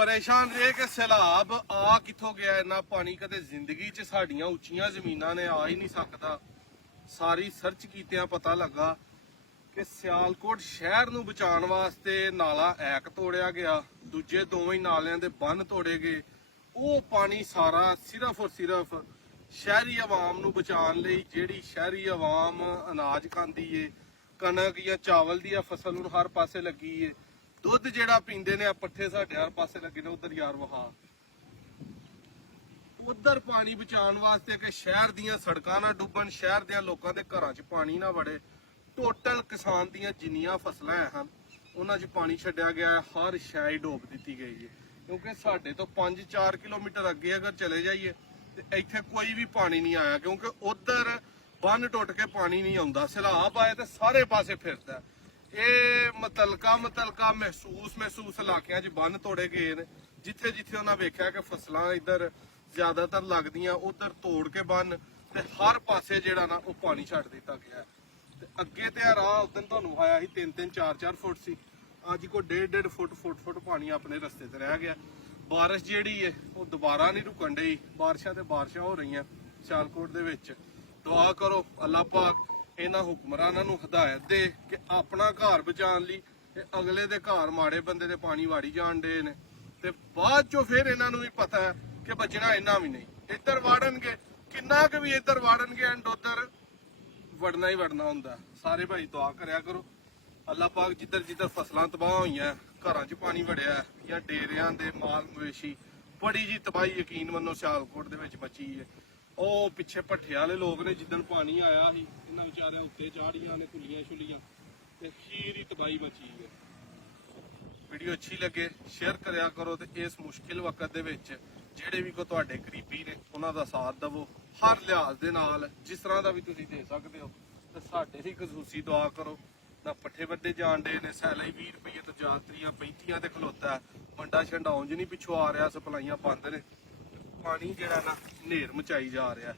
ਪਰੇਸ਼ਾਨ ਰਹੇ ਕਿ ਸੈਲਾਬ ਆ ਕਿੱਥੋਂ ਗਿਆ ਇੰਨਾ ਪਾਣੀ। ਕਦੇ ਜ਼ਿੰਦਗੀ 'ਚ ਸਾਡੀਆਂ ਉੱਚੀਆਂ ਜ਼ਮੀਨਾਂ ਨੇ ਆ ਹੀ ਨਹੀਂ ਸਕਦਾ। ਸਾਰੀ ਸਰਚ ਕੀਤਿਆਂ ਪਤਾ ਲੱਗਾ ਕਿ ਸਿਆਲਕੋਟ ਸ਼ਹਿਰ ਨੂੰ ਬਚਾਉਣ ਵਾਸਤੇ ਨਾਲਾ ਐਕ ਤੋੜਿਆ ਗਿਆ, ਦੂਜੇ ਦੋਵੇਂ ਹੀ ਨਾਲਿਆਂ ਦੇ ਬੰਨ ਤੋੜੇ ਗਏ। ਉਹ ਪਾਣੀ ਸਾਰਾ ਸਿਰਫ ਔਰ ਸਿਰਫ ਸ਼ਹਿਰੀ ਆਵਾਮ ਨੂੰ ਬਚਾਉਣ ਲਈ, ਜਿਹੜੀ ਸ਼ਹਿਰੀ ਆਵਾਮ ਅਨਾਜ ਖਾਂਦੀ ਏ, ਕਣਕ ਜਾਂ ਚਾਵਲ ਦੀ ਆ ਫਸਲ ਨੂੰ ਹਰ ਪਾਸੇ ਲੱਗੀ ਏ, ਦੁੱਧ ਜਿਹੜਾ ਪੀਂਦੇ ਨੇ ਆ ਪੱਠੇ ਸਾਡੇ ਹਰ ਪਾਸੇ ਲੱਗੇ ਨੇ, ਉਧਰ ਯਾਰ ਵਹਾ ਉਧਰ ਪਾਣੀ ਬਚਾਉਣ ਵਾਸਤੇ ਕਿ ਸ਼ਹਿਰ ਦੀਆਂ ਸੜਕਾਂ ਨਾ ਡੁੱਬਣ, ਸ਼ਹਿਰ ਦੇ ਲੋਕਾਂ ਦੇ ਘਰਾਂ 'ਚ ਪਾਣੀ ਨਾ ਵੜੇ। ਟੋਟਲ ਕਿਸਾਨ ਦੀਆਂ ਜਿੰਨੀਆਂ ਫਸਲਾਂ ਹਨ ਉਹਨਾਂ 'ਚ ਪਾਣੀ ਛੱਡਿਆ ਗਿਆ ਹੈ, ਹਰ ਸ਼ੈ ਹੀ ਡੋਬ ਦਿੱਤੀ ਗਈ ਹੈ। ਕਿਉਂਕਿ ਸਾਡੇ ਤੋਂ 5-4 ਕਿਲੋਮੀਟਰ ਅੱਗੇ ਅਗਰ ਚਲੇ ਜਾਈਏ ਤੇ ਇੱਥੇ ਕੋਈ ਵੀ ਪਾਣੀ ਨਹੀਂ ਆਇਆ, ਕਿਉਂਕਿ ਉਧਰ ਬੰਨ ਟੁੱਟ ਕੇ ਪਾਣੀ ਨਹੀਂ ਆਉਂਦਾ। ਸੈਲਾਬ ਆਏ ਤੇ ਸਾਰੇ ਪਾਸੇ ਫਿਰਦਾ। ਇਹ ਮਤਲਕਾ ਮਹਿਸੂਸ ਇਲਾਕਿਆਂ 'ਚ ਬੰਨ ਤੋੜੇ ਗਏ ਨੇ। ਜਿੱਥੇ ਜਿੱਥੇ ਉਹਨਾਂ ਵੇਖਿਆ ਕਿ ਫਸਲਾਂ ਇੱਧਰ ਜ਼ਿਆਦਾਤਰ ਲੱਗਦੀਆਂ, ਉਧਰ ਤੋੜ ਕੇ ਬੰਨ ਤੇ ਹਰ ਪਾਸੇ ਜਿਹੜਾ ਨਾ ਉਹ ਪਾਣੀ ਛੱਡ ਦਿੱਤਾ ਗਿਆ। ਤੇ ਅੱਗੇ ਤੇ ਰਾਹ ਉਦੋਂ ਤੁਹਾਨੂੰ ਆਇਆ ਸੀ 3-3 4-4 ਫੁੱਟ ਸੀ, ਅੱਜ ਕੋਈ 1.5 ਫੁੱਟ ਪਾਣੀ ਆਪਣੇ ਰਸਤੇ ਤੇ ਰਹਿ ਗਿਆ। ਬਾਰਿਸ਼ ਜਿਹੜੀ ਹੈ ਉਹ ਦੁਬਾਰਾ ਨਹੀਂ ਰੁਕਣ ਡਈ। ਬਾਰਿਸ਼ਾਂ ਤੇ ਬਾਰਿਸ਼ਾਂ ਹੋ ਰਹੀਆਂ ਸਿਆਲਕੋਟ ਦੇ ਵਿੱਚ। ਦੁਆ ਕਰੋ ਅੱਲਾਹ ਪਾਕ ਇਹਨਾਂ ਹੁਕਮਰਾਨਾਂ ਨੂੰ ਹਦਾਇਤ ਦੇ ਕਿ ਆਪਣਾ ਘਰ ਬਚਾਉਣ ਲਈ ਤੇ ਅਗਲੇ ਦੇ ਘਰ ਮਾੜੇ ਬੰਦੇ ਦੇ ਪਾਣੀ ਵਾੜੀ ਜਾਣ ਡੇ ਨੇ, ਤੇ ਬਾਅਦ ਚੋਂ ਫਿਰ ਇਹਨਾਂ ਨੂੰ ਵੀ ਪਤਾ ਹੈ ਕਿ ਬਚਣਾ ਇੰਨਾ ਵੀ ਨਹੀਂ। ਇੱਧਰ ਵਾੜਨਗੇ ਕਿੰਨਾ ਕੁ ਵੀ, ਇੱਧਰ ਵਾੜਨਗੇ ਐਂਡ ਉੱਧਰ ਵੜਨਾ ਹੀ ਵੜਨਾ ਹੁੰਦਾ। ਸਾਰੇ ਭਾਈ ਦੁਆ ਕਰਿਆ ਕਰੋ ਅੱਲਾਹ ਪਾਕ ਜਿੱਧਰ ਫਸਲਾਂ ਤਬਾਹ ਹੋਈਆਂ, ਘਰਾਂ 'ਚ ਪਾਣੀ ਵੜਿਆ ਜਾਂ ਡੇਰਿਆਂ ਦੇ ਮਾਲ ਮਵੇਸ਼ੀ, ਬੜੀ ਜੀ ਤਬਾਹੀ ਯਕੀਨ ਮੰਨੋ ਸਿਆਲਕੋਟ ਦੇ ਵਿੱਚ ਮਚੀ ਹੈ। ਉਹ ਪਿੱਛੇ ਭੱਠੇ ਵਾਲੇ ਲੋਕ ਨੇ, ਜਿੱਦਣ ਪਾਣੀ ਆਇਆ ਸੀ ਇਹਨਾਂ ਵਿਚਾਰਿਆਂ ਉੱਤੇ ਚਾੜੀਆਂ ਨੇ ਕੁੱਲੀਆਂ ਛੁੱਲੀਆਂ ਤੇ ਖੀਰ ਹੀ ਤਬਾਹੀ ਮਚੀ ਹੈ। ਵੀਡੀਓ ਅੱਛੀ ਲੱਗੇ ਸ਼ੇਅਰ ਕਰਿਆ ਕਰੋ ਤੇ ਇਸ ਮੁਸ਼ਕਿਲ ਵਕਤ ਦੇ ਵਿੱਚ ਜਿਹੜੇ ਵੀ ਕੋ ਤੁਹਾਡੇ ਕਰੀਬੀ ਨੇ ਉਹਨਾਂ ਦਾ ਸਾਥ ਦਵੋ ਹਰ ਲਿਹਾਜ਼ ਦੇ ਨਾਲ, ਜਿਸ ਤਰ੍ਹਾਂ ਦਾ ਵੀ ਤੁਸੀਂ ਦੇ ਸਕਦੇ ਹੋ। ਤੇ ਸਾਡੇ ਹੀ ਖਸੂਸੀ ਦੁਆ ਕਰੋ ਨਾ ਪੱਠੇ ਵੱਡੇ ਜਾਣ ਡੇ ਨੇ, ਸੈਲਾਈ 20 ਰੁਪਏ ਤੋਂ ਯਾਤਰੀਆਂ 35 ਤੇ ਖਲੋਤਾ, ਮੰਡਾ ਛੰਡਾ ਉਂਝ ਨਹੀਂ ਪਿੱਛੋਂ ਆ ਰਿਹਾ, ਸਪਲਾਈਆਂ ਬੰਦ ਨੇ, ਪਾਣੀ ਜਿਹੜਾ ਨਾ ਨੇਰ ਮਚਾਈ ਜਾ ਰਿਹਾ।